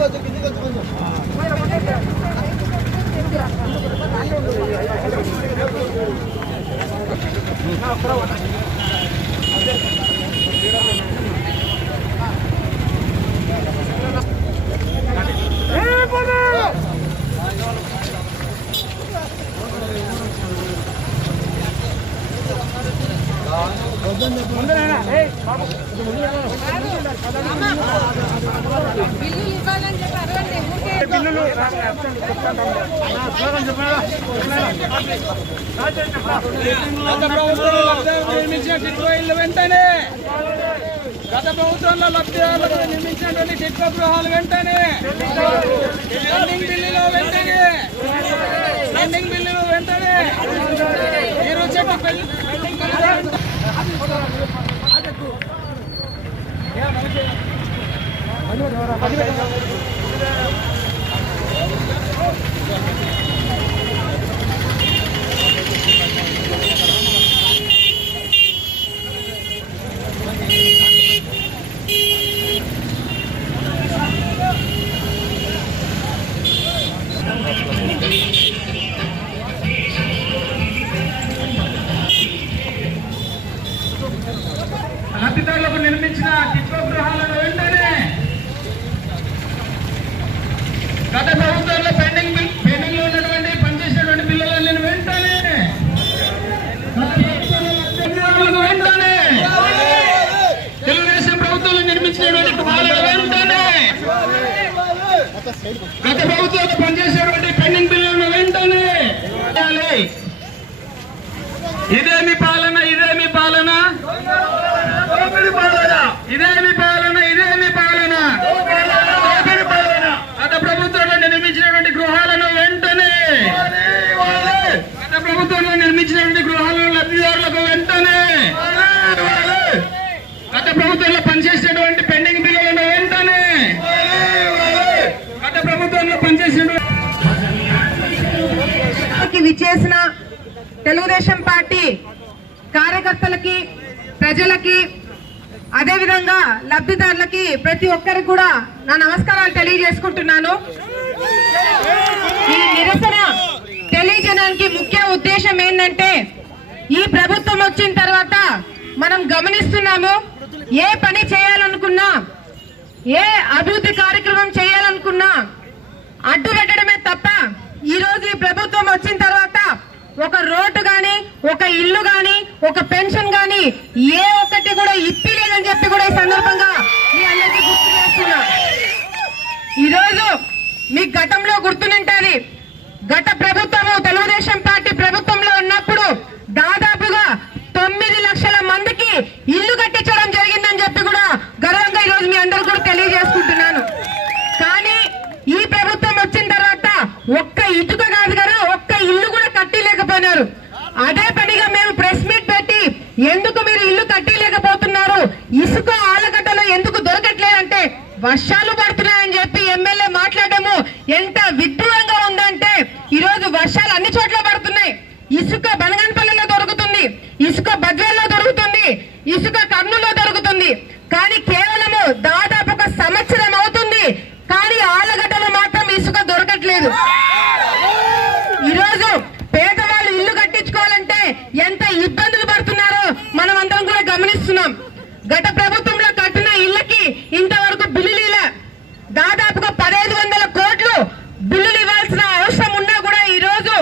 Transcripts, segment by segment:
这个给这个 గత ప్రభుత్వంలో లబ్ధిదారులకు నిర్మించిన టిట్కో ఇళ్ళు వెంటనే గత ప్రభుత్వంలో లబ్ధిదారులకు నిర్మించినటువంటి టిట్కో గృహాలు వెంటనే పెండింగ్ బిల్లులు వెంటనే పెండింగ్ బిల్లులు వెంటనే మీరు చెప్పి పెండింగ్ బిల్లులు Thank you. గత ప్రభుత్వంలో పనిచేసేటువంటి పెండింగ్ బిల్లులను వెంటనే ఇదేమి పాలన ఇదేమి పాలన? ఇదేమి చేసిన తెలుగుదేశం పార్టీ కార్యకర్తలకి ప్రజలకి అదేవిధంగా లబ్ధిదారులకి ప్రతి ఒక్కరికి కూడా నా నమస్కారాలు తెలియజేసుకుంటున్నాను. ఈ నిరసన తెలియజేయడానికి ముఖ్య ఉద్దేశం ఏంటంటే ఈ ప్రభుత్వం వచ్చిన తర్వాత మనం గమనిస్తున్నాము ఏ పని చేయాలనుకున్నా ఏ అభివృద్ధి కార్యక్రమం చేయాలనుకున్నా అడ్డు పెట్టడమే తప్ప ఈ రోజు ఈ ప్రభుత్వం వచ్చిన తర్వాత ఒక రోడ్డు గాని ఒక ఇల్లు గాని ఒక పెన్షన్ గాని ఏ ఒక్కటి కూడా ఇప్పి లేదని చెప్పి కూడా ఈ సందర్భంగా మీ అందరికీ గుర్తు చేస్తున్నా. ఈరోజు మీ గతంలో గుర్తునింటది గత ప్రభుత్వము తెలుగుదేశం పార్టీ ప్రభుత్వంలో ఉన్నప్పుడు దాదాపుగా తొమ్మిది లక్షల మందికి ఇల్లు కట్టించడం జరిగిందని చెప్పి కూడా గర్వంగా ఈ రోజు మీ అందరూ కూడా తెలియజేసుకుంటున్నాను కానీ ఈ ప్రభుత్వం వచ్చిన తర్వాత ఒక్క ఇటుక కాదు కదా ఒక్క ఇల్లు కూడా కట్టిలేకపోయినారు అదే పనిగా మేము ప్రెస్ మీట్ పెట్టి ఎందుకు మీరు ఇల్లు కట్టలేకపోతున్నారు? ఇసుక ఆలగడ్డలో ఎందుకు దొరకట్లేదంటే వర్షాలు పడుతున్నాయని చెప్పి ఎమ్మెల్యే మాట్లాడము ఎంత విడ్డూరంగా ఉందంటే ఈ రోజు వర్షాలు అన్ని చోట్ల పడుతున్నాయి ఇసుక బనగన్పల్లిలో దొరుకుతుంది ఇసుక బద్వేల్లో దొరుకుతుంది ఇసుక కర్నూలులో దొరుకుతుంది కానీ కేవలము దాదాపు ఒక సంవత్సరం అవుతుంది కానీ ఆలగడ్డలో మాత్రం ఇసుక దొరకట్లేదు ఈరోజు పేదవాళ్ళు ఇల్లు కట్టించుకోవాలంటే ఎంత ఇబ్బందులు పడుతున్నారో మనం అందరం కూడా గమనిస్తున్నాం గత ప్రభుత్వంలో కట్టిన ఇళ్ళకి ఇంతవరకు బిల్లులు ఇలా దాదాపుగా పదహైదు వందల కోట్లు బిల్లులు ఇవ్వాల్సిన అవసరం ఉన్నా కూడా ఈ రోజు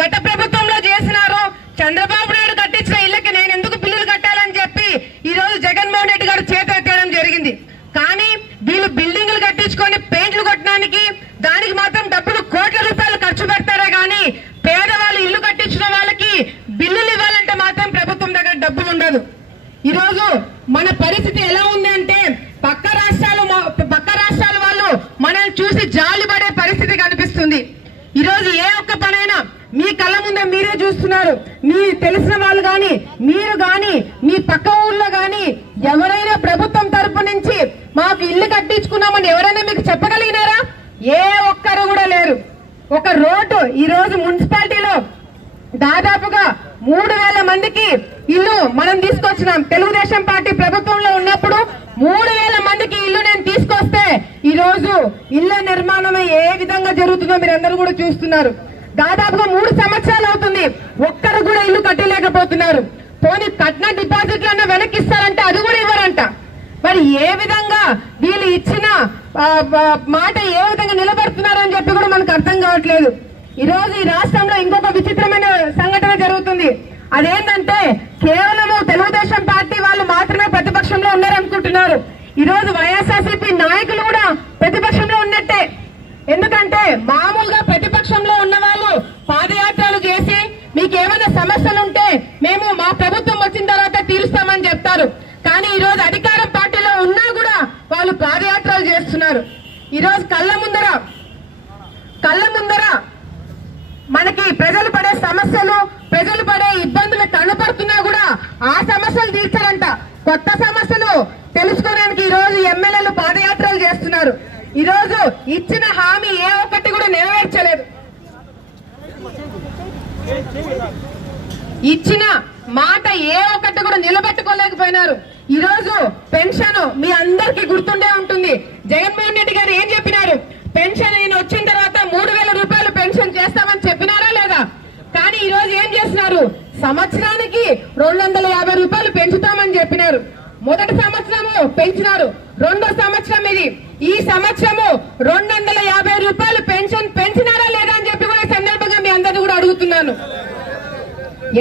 గత ప్రభుత్వంలో చేసినారు చంద్రబాబు నాయుడు కట్టించిన ఇళ్ళకి నేను ఎందుకు బిల్లులు కట్టాలని చెప్పి ఈ రోజు జగన్మోహన్ రెడ్డి గారు చేతెత్తడం జరిగింది కానీ వీళ్ళు బిల్డింగ్లు కట్టించుకొని పెయింట్లు కొట్టడానికి దానికి మాత్రం డబ్బులు కోట్ల రూపాయలు ఖర్చు పెడతారే గాని పేదవాళ్ళు ఇల్లు కట్టించిన వాళ్ళకి బిల్లులు ఇవ్వాలంటే మాత్రం ప్రభుత్వం దగ్గర డబ్బులు ఉండదు. ఈరోజు మన పరిస్థితి ఎలా ఉంది అంటే పక్క రాష్ట్రాలు పక్క రాష్ట్రాల వాళ్ళు మనల్ని చూసి జాలి పడే పరిస్థితి కనిపిస్తుంది. ఈరోజు ఏ ఒక్క పనైనా మీ కళ్ళ ముందే మీరే చూస్తున్నారు. మీ తెలిసిన వాళ్ళు కానీ మీరు కానీ మీ పక్క ఊళ్ళో కానీ ఎవరైనా ప్రభుత్వం తరపు నుంచి మాకు ఇల్లు కట్టించుకున్నామని ఎవరైనా మీకు చెప్పగలిగినారా? ఏ ఒక్కరు కూడా లేరు. ఒక రోడ్డు ఈరోజు మున్సిపాలిటీలో దాదాపుగా మూడు వేల మందికి ఇల్లు మనం తీసుకొచ్చినాం. తెలుగుదేశం పార్టీ ప్రభుత్వంలో ఉన్నప్పుడు మూడు వేల మందికి ఇల్లు నేను తీసుకొస్తే ఈ రోజు ఇళ్ళ నిర్మాణం ఏ విధంగా జరుగుతుందో మీరు అందరూ కూడా చూస్తున్నారు. దాదాపుగా మూడు సంవత్సరాలు అవుతుంది ఒక్కరు కూడా ఇల్లు కట్టలేకపోతున్నారు. పోనీ కట్న డిపాజిట్లు అన్న వెనక్కి ఇస్తారంటే అది కూడా ఇవ్వరంట. మరి ఏ విధంగా వీళ్ళు ఇచ్చిన మాట ఏ విధంగా నిలబడుతున్నారని చెప్పి కూడా మనకు అర్థం కావట్లేదు. ఈరోజు ఈ రాష్ట్రంలో ఇంకొక విచిత్రమైన సంఘటన జరుగుతుంది. అదేంటంటే కేవలము తెలుగుదేశం పార్టీ వాళ్ళు మాత్రమే ప్రతిపక్షంలో ఉన్నారనుకుంటున్నారు. ఈరోజు వైఎస్ఆర్సీపీ నాయకులు కూడా ప్రతిపక్షంలో ఉన్నట్టే. ఎందుకంటే మామూలుగా ప్రతిపక్షంలో ఉన్న వాళ్ళు పాదయాత్రలు చేసి మీకేమైనా సమస్యలు ఉంటే మేము మా ప్రభుత్వం వచ్చిన తర్వాత తీరుస్తామని చెప్తారు. కానీ ఈరోజు అధికార పార్టీలో ఉన్నా కూడా వాళ్ళు పాదయాత్రలు చేస్తున్నారు. ఈరోజు కళ్ళ ముందర కళ్ళ ముందర మనకి ప్రజలు పడే సమస్యలు ప్రజలు పడే ఇబ్బందులు కనపడుతున్నా కూడా ఆ సమస్యలు తీర్చారంట. కొత్త సమస్యలు తెలుసుకోవడానికి ఈ రోజు ఎమ్మెల్యేలు పాదయాత్రలు చేస్తున్నారు. ఈ రోజు ఇచ్చిన హామీ ఏ ఒక్కటి కూడా నెరవేర్చలేదు. ఇచ్చిన మాట ఏ ఒక్కటి కూడా నిలబెట్టుకోలేకపోయినారు. ఈ రోజు పెన్షన్ మీ అందరికి గుర్తుండే ఉంటుంది. జగన్మోహన్ రెడ్డి గారు ఏం చెప్పినారు? పెన్షన్ నేను వచ్చిన తర్వాత మూడు వేల రూపాయలు పెన్షన్ చేస్తామని చెప్పినారా లేదా? కానీ ఈ రోజు ఏం చేస్తున్నారు? సంవత్సరానికి రెండు వందల యాభై రూపాయలు పెంచుతామని చెప్పినారు. మొదటి సంవత్సరము పెంచినారు. రెండో సంవత్సరం ఇది. ఈ సంవత్సరము రెండు వందల యాభై రూపాయలు పెన్షన్ పెంచినారా లేదా అని చెప్పి కూడా సందర్భంగా మీ అందరిని కూడా అడుగుతున్నాను.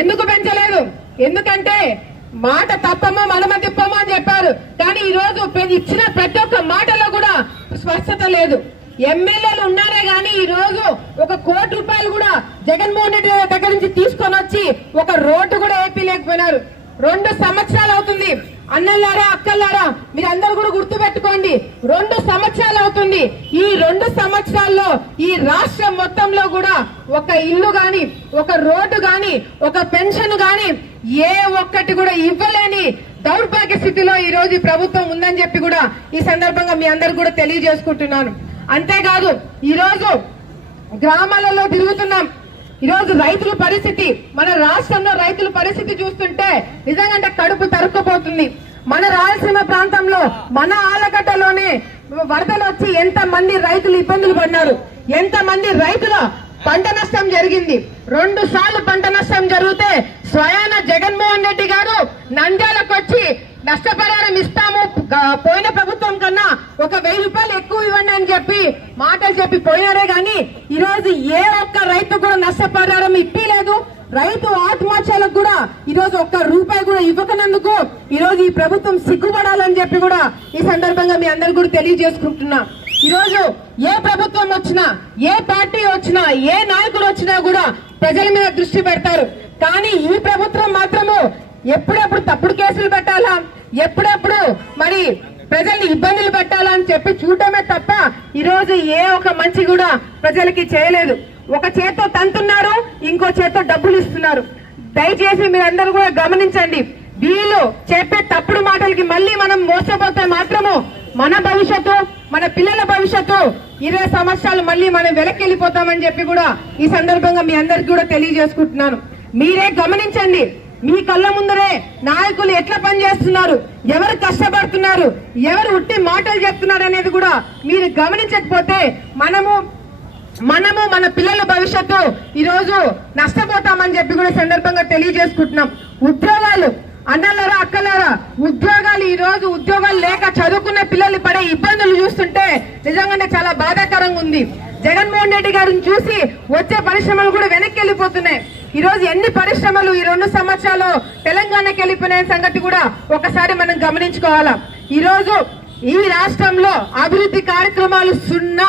ఎందుకు పెంచలేదు? ఎందుకంటే మాట తప్పమో మనమ తిప్పమో అని చెప్పారు. కానీ ఈ రోజు ఇచ్చిన ప్రతి ఒక్క మాటలో కూడా స్పష్టత లేదు. ఎమ్మెల్యేలు ఉన్నారే గాని ఈ రోజు ఒక కోటి రూపాయలు కూడా జగన్మోహన్ రెడ్డి దగ్గర నుంచి తీసుకొని వచ్చి ఒక రోడ్డు కూడా వేయలేకపోయినారు రెండు సంవత్సరాలు అవుతుంది. అన్నల్లారా అక్కలారా మీరందరూ కూడా గుర్తు పెట్టుకోండి రెండు సంవత్సరాలు అవుతుంది. ఈ రెండు సంవత్సరాల్లో ఈ రాష్ట్రం మొత్తంలో కూడా ఒక ఇల్లు గాని ఒక రోడ్డు గాని ఒక పెన్షన్ గాని ఏ ఒక్కటి కూడా ఇవ్వలేని దౌర్భాగ్య స్థితిలో ఈ రోజు ప్రభుత్వం ఉందని చెప్పి కూడా ఈ సందర్భంగా మీ అందరు కూడా తెలియజేసుకుంటున్నాను. అంతేకాదు ఈరోజు గ్రామాలలో తిరుగుతున్నాం. ఈరోజు రైతుల పరిస్థితి మన రాష్ట్రంలో రైతుల పరిస్థితి చూస్తుంటే నిజంగా కడుపు తరుక్కుపోతుంది. మన రాయలసీమ ప్రాంతంలో మన ఆలగడ్డలోనే వరదలు వచ్చి ఎంత మంది రైతులు ఇబ్బందులు పడినారు ఎంత మంది రైతుల పంట నష్టం జరిగింది. రెండు సార్లు పంట నష్టం జరిగితే స్వయాన జగన్మోహన్ రెడ్డి గారు నంద్యాలకు వచ్చి నష్టపరిహారం ఇస్తాము. పోయిన ప్రభుత్వం కన్నా ఒక వెయ్యి రూపాయలు ఎక్కువ ఇవ్వండి అని చెప్పి మాటలు చెప్పి పోయినారే గాని ఈ రోజు ఏ ఒక్క రైతు కూడా నష్టపరిహారం ఇప్పలేదు. రైతు ఆత్మహత్యలకు కూడా ఈ రోజు ఒక్క రూపాయి కూడా ఇవ్వకనందుకు ఈ రోజు ఈ ప్రభుత్వం సిగ్గుపడాలని చెప్పి కూడా ఈ సందర్భంగా మీ అందరు కూడా తెలియజేసుకుంటున్నా. ఈరోజు ఏ ప్రభుత్వం వచ్చినా ఏ పార్టీ వచ్చినా ఏ నాయకులు వచ్చినా కూడా ప్రజల మీద దృష్టి పెడతారు. కానీ ఈ ప్రభుత్వం మాత్రము ఎప్పుడెప్పుడు తప్పుడు కేసులు పెట్టాలా? ఎప్పుడెప్పుడు మరి ప్రజల్ని ఇబ్బందులు పెట్టాలా అని చెప్పి చూడటమే తప్ప ఈరోజు ఏ ఒక మంచి కూడా ప్రజలకి చేయలేదు. ఒక చేత్తో తంతున్నారు ఇంకో చేత్తో డబ్బులు ఇస్తున్నారు. దయచేసి మీరందరూ కూడా గమనించండి. వీళ్ళు చెప్పే తప్పుడు మాటలకి మళ్ళీ మనం మోసపోతే మాత్రము మన భవిష్యత్తు మన పిల్లల భవిష్యత్తు ఇరవై సంవత్సరాలు మళ్ళీ మనం వెనక్కి వెళ్ళిపోతామని చెప్పి కూడా ఈ సందర్భంగా మీ అందరికి కూడా తెలియజేసుకుంటున్నాను. మీరే గమనించండి. మీ కళ్ళ ముందరే నాయకులు ఎట్లా పనిచేస్తున్నారు? ఎవరు కష్టపడుతున్నారు? ఎవరు ఉట్టి మాటలు చెప్తున్నారు అనేది కూడా మీరు గమనించకపోతే మనము మనము మన పిల్లల భవిష్యత్తు ఈరోజు నష్టపోతామని చెప్పి కూడా సందర్భంగా తెలియజేసుకుంటున్నాం. ఉద్యోగాలు అన్నలారా అక్కలారా ఉద్యోగాలు ఈ రోజు ఉద్యోగాలు లేక చదువుకున్న పిల్లలు పడే ఇబ్బందులు చూస్తుంటే నిజంగానే చాలా బాధాకరంగా ఉంది. జగన్మోహన్ రెడ్డి గారిని చూసి వచ్చే పరిశ్రమలు కూడా వెనక్కి వెళ్ళిపోతున్నాయి. ఈరోజు ఎన్ని పరిశ్రమలు ఈ రెండు సంవత్సరాలు తెలంగాణకి వెళ్ళిపోయిన సంగతి కూడా ఒకసారి మనం గమనించుకోవాలా. ఈరోజు ఈ రాష్ట్రంలో అభివృద్ధి కార్యక్రమాలు సున్నా.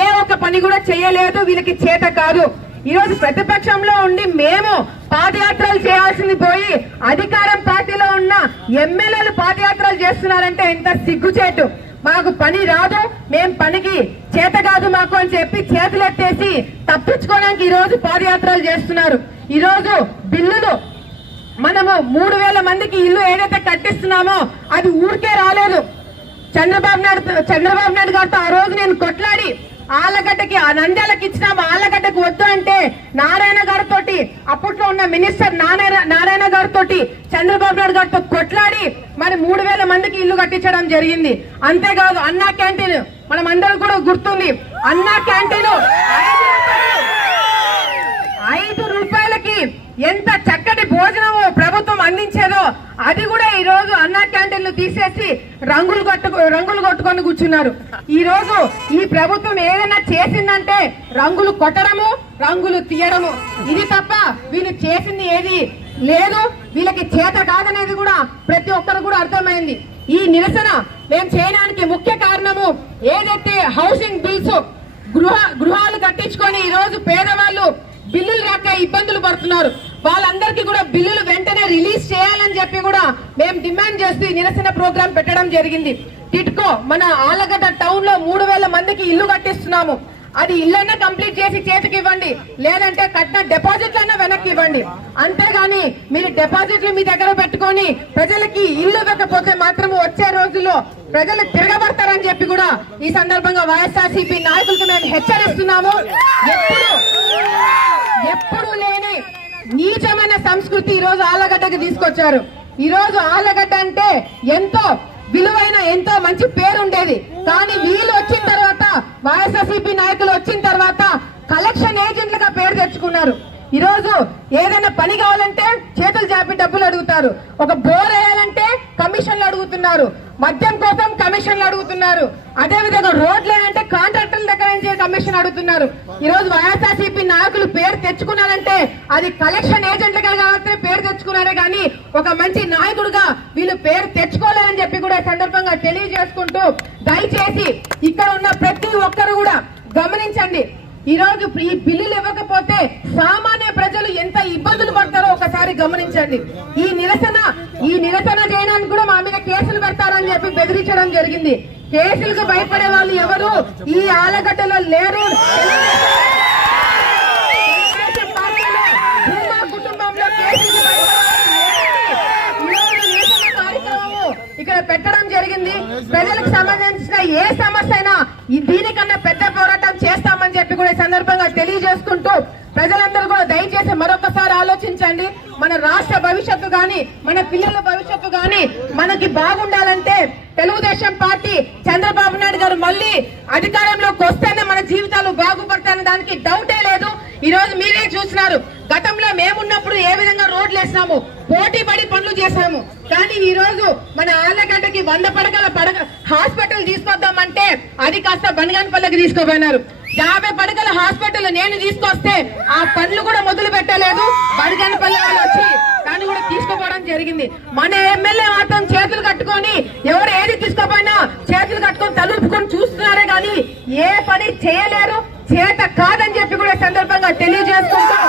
ఏ ఒక్క పని కూడా చేయలేదు వీళ్ళకి చేత కాదు. ఈరోజు ప్రతిపక్షంలో ఉండి మేము పాదయాత్రలు చేయాల్సింది పోయి అధికారం పార్టీలో ఉన్న ఎమ్మెల్యేలు పాదయాత్రలు చేస్తున్నారంటే ఎంత సిగ్గుచేటు. మాకు పని రాదు మేం పనికి చేత కాదు మాకు అని చెప్పి చేతులెత్తేసి తప్పించుకోవడానికి ఈరోజు పాదయాత్రలు చేస్తున్నారు. ఈరోజు బిల్లులు మనము మూడు వేల మందికి ఇల్లు ఏదైతే కట్టిస్తున్నామో అది ఊరికే రాలేదు. చంద్రబాబు నాయుడు చంద్రబాబు నాయుడు గారితో ఆ రోజు నేను కొట్లాడి ఆలగడ్డకి ఆ నంద్యాలకు ఇచ్చినాము ఆలగడ్డకు వద్దు అంటే నారాయణ గారితో అప్పట్లో ఉన్న మినిస్టర్ నారాయణ నారాయణ గారితో చంద్రబాబు నాయుడు గారితో కొట్లాడి మరి మూడు వేల మందికి ఇల్లు కట్టించడం జరిగింది. అంతేకాదు అన్నా క్యాంటీన్ మనం అందరం కూడా గుర్తుంది. అన్నా క్యాంటీన్ ఐదు ఎంత చక్కటి భోజనము ప్రభుత్వం అందించేదో అది కూడా ఈ రోజు అన్నా క్యాంటీన్లు తీసేసి రంగులు కొట్టు రంగులు కొట్టుకొని కూర్చున్నారు. ఈ రోజు ఈ ప్రభుత్వం ఏదైనా చేసిందంటే రంగులు కొట్టడము రంగులు తీయడము. ఇది తప్ప వీళ్ళు చేసింది ఏది లేదు. వీళ్ళకి చేత కాదనేది కూడా ప్రతి ఒక్కరు కూడా అర్థమైంది. ఈ నిరసన మేము చేయడానికి ముఖ్య కారణము ఏదైతే హౌసింగ్ బిల్స్ గృహ గృహాలు కట్టించుకొని ఈ రోజు పేదవాళ్ళు బిల్లులు రాక ఇబ్బందులు పడుతున్నారు. వాళ్ళందరికీ కూడా బిల్లులు వెంటనే రిలీజ్ చేయాలని చెప్పి కూడా మేము డిమాండ్ చేస్తూ నిరసన ప్రోగ్రాం పెట్టడం జరిగింది. టిట్కో మన ఆలగడ్డ టౌన్లో మూడు వేల మందికి ఇల్లు కట్టిస్తున్నాము. అది ఇల్లన్నా కంప్లీట్ చేసి చేతికి ఇవ్వండి లేదంటే కట్టిన డిపాజిట్లన్నా వెనక్కి ఇవ్వండి అంతేగాని మీరు డిపాజిట్లు మీ దగ్గర పెట్టుకొని ప్రజలకి ఇల్లు ఇవ్వకపోతే మాత్రం వచ్చే రోజుల్లో ప్రజలు తిరగబడతారని చెప్పి కూడా ఈ సందర్భంగా వైఎస్ఆర్సీపీ నాయకులకు మేము హెచ్చరిస్తున్నాము. ఎప్పుడు ఎప్పుడు లేని నీచమైన సంస్కృతి ఈ రోజు ఆలగడ్డకి తీసుకొచ్చారు. ఈ రోజు ఆలగడ్డ అంటే ఎంతో విలువైన ఎంతో మంచి పేరు ఉండేది కానీ వీళ్ళు వచ్చి వైఎస్ఆర్సీపీ నాయకులు వచ్చిన తర్వాత కలెక్షన్ ఏజెంట్లుగా పేరు తెచ్చుకున్నారు. ఈరోజు ఏదైనా పని కావాలంటే చేతులు చాపి డబ్బులు అడుగుతారు. ఒక బోర్ వేయాలంటే కమిషన్లు అడుగుతున్నారు. మద్యం కోసం కమిషన్లు అడుగుతున్నారు. అదేవిధంగా రోడ్లు వేయాలంటే కాంట్రాక్టర్ల దగ్గర నుంచి కమిషన్ అడుగుతున్నారు. ఈరోజు వైఎస్ఆర్సిపి వైఎస్ఆర్సీపీ నాయకులు పేరు తెచ్చుకున్నారంటే అది కలెక్షన్ ఏజెంట్లుగా కాబట్టి పేరు తెచ్చుకున్నారే కానీ ఒక మంచి నాయకుడుగా వీళ్ళు పేరు తెచ్చుకోలేరని చెప్పి కూడా సందర్భంగా తెలియజేసుకుంటూ దయచేసి ఇక్కడ ఉన్న ప్రతి ఒక్కరు కూడా గమనించండి. ఈ రోజు ఈ బిల్లులు ఇవ్వకపోతే సామాన్య ప్రజలు ఎంత ఇబ్బందులు పడతారో ఒకసారి గమనించండి. ఈ నిరసన ఈ నిరసన చేయడానికి కూడా మా మీద కేసులు పెడతారని చెప్పి బెదిరించడం జరిగింది. కేసులకు భయపడే వాళ్ళు ఎవరు? ఈ ఆలగడ్డలో లేరు. ఇక్కడ పెట్టడం జరిగింది. ప్రజలకు సంబంధించిన ఏ సమస్య అయినా ఈ దీనికన్నా చేస్తామని చెప్పి కూడా ఈ సందర్భంగా తెలియజేసుకుంటూ ప్రజలందరూ కూడా దయచేసి మరొకసారి ఆలోచించండి. మన రాష్ట్ర భవిష్యత్తు గాని మన పిల్లల భవిష్యత్తు గాని మనకి బాగుండాలంటే తెలుగుదేశం పార్టీ చంద్రబాబు నాయుడు గారు మళ్ళీ అధికారంలోకి వస్తేనే మన జీవితాలు బాగుపడతాయని దానికి డౌటే లేదు. ఈ రోజు మీరే చూసినారు. గతంలో మేమున్నప్పుడు ఏ విధంగా రోడ్లు వేసినాము పోటీ పడి పనులు చేశాము. కానీ ఈ రోజు మన ఆళ్ళగడ్డకి వంద పడకల పడక హాస్పిటల్ తీసుకొద్దామంటే అది కాస్త బనగానపల్లికి తీసుకోపోయినారు. యాభై పడకల హాస్పిటల్ నేను తీసుకొస్తే ఆ పనులు కూడా మొదలు పెట్టలేదు. బనగానపల్లి వాళ్ళు వచ్చి దాన్ని కూడా తీసుకోపోవడం జరిగింది. మన ఎమ్మెల్యే మాత్రం చేతులు కట్టుకొని ఎవరు ఏది తీసుకోపోయినా చేతులు కట్టుకొని తలుపుకొని చూస్తున్నారే కానీ ఏ పని చేయలేరు. చేత కాదని చెప్పి కూడా సందర్భంగా తెలియజేసుకుంటూ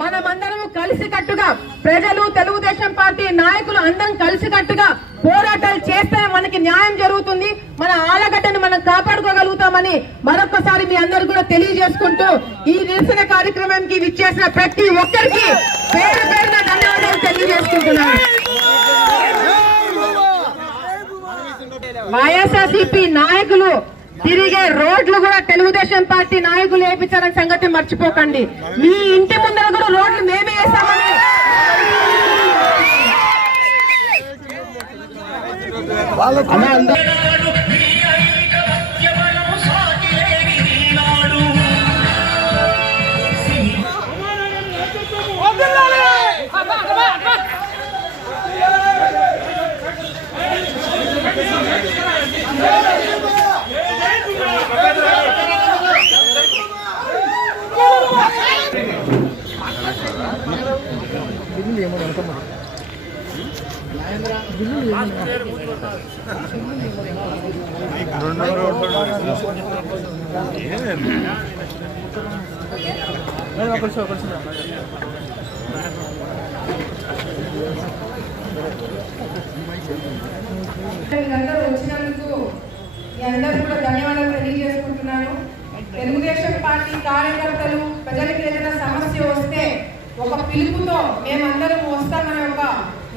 మనమందరము కలిసి కట్టుగా ప్రజలు తెలుగుదేశం పార్టీ నాయకులు అందరం కలిసి కట్టుగా పోరాటాలు చేస్తే మనకి న్యాయం జరుగుతుంది. మన ఆలగడ్డను మనం కాపాడుకోగలుగుతామని మరొకసారి మీ అందరు కూడా తెలియజేసుకుంటూ ఈ నిరసన కార్యక్రమానికి విచ్చేసిన ప్రతి ఒక్కరికి పేరు పేరున ధన్యవాదాలు తెలియజేసుకుంటున్నాను. వైఎస్ఆర్సీపీ నాయకులు తిరిగే రోడ్లు కూడా తెలుగుదేశం పార్టీ నాయకులు వేయించారని సంగతి మర్చిపోకండి. మీ ఇంటి ముందర కూడా రోడ్లు మేమే వేసామని. మీరందరూ వచ్చినందుకు మీ అందరూ కూడా ధన్యవాదాలు తెలియజేసుకుంటున్నాను తెలుగుదేశం పార్టీ కార్యకర్తలు ప్రజలకు ఏదైనా సమస్య వస్తే పిలుపుతో మేమందరం వస్తామన్న ఒక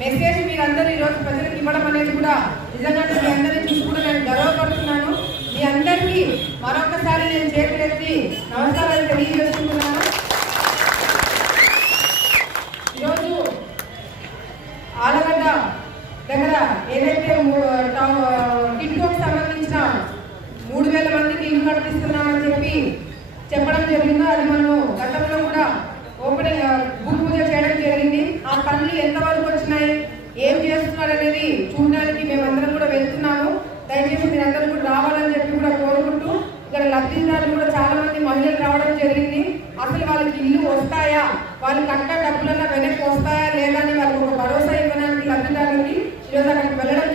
మెసేజ్ మీరందరూ ఈరోజు ప్రజలకు ఇవ్వడం అనేది కూడా నిజంగా మీ అందరినీ చూసి కూడా నేను గర్వపడుతున్నాను. మీ అందరికీ మరొకసారి నేను చేతులెత్తి నమస్కారాలు తెలియజేసుకుంటున్నాను. ఈరోజు ఆలగడ్డ దగ్గర ఏదైతే టిట్కోకి సంబంధించిన మూడు వేల మందికి ఇంపార్మిస్తున్నాను కట్టిస్తున్నామని చెప్పి చెప్పడం జరిగిందో అది మనము గతంలో కూడా ఓపెనింగ్ ఆ, భూమి పూజ చేయడం జరిగింది ఆ పనులు ఎంతవరకు వచ్చినాయి ఏం చేస్తున్నారు అనేది చూడడానికి మేమందరం కూడా వెళ్తున్నాము దయచేసి మీరందరూ కూడా రావాలని చెప్పి కూడా కోరుకుంటూ ఇక్కడ లబ్ధిదారులు కూడా చాలా మంది మహిళలు రావడం జరిగింది. అసలు వాళ్ళకి ఇల్లు వస్తాయా? వాళ్ళు కట్ట డబ్బులన్నా వెనక్కి వస్తాయా లేదా అని వాళ్ళకి ఒక భరోసా ఇవ్వడానికి లబ్ధిదారులకి ఈరోజు అక్కడికి వెళ్ళడం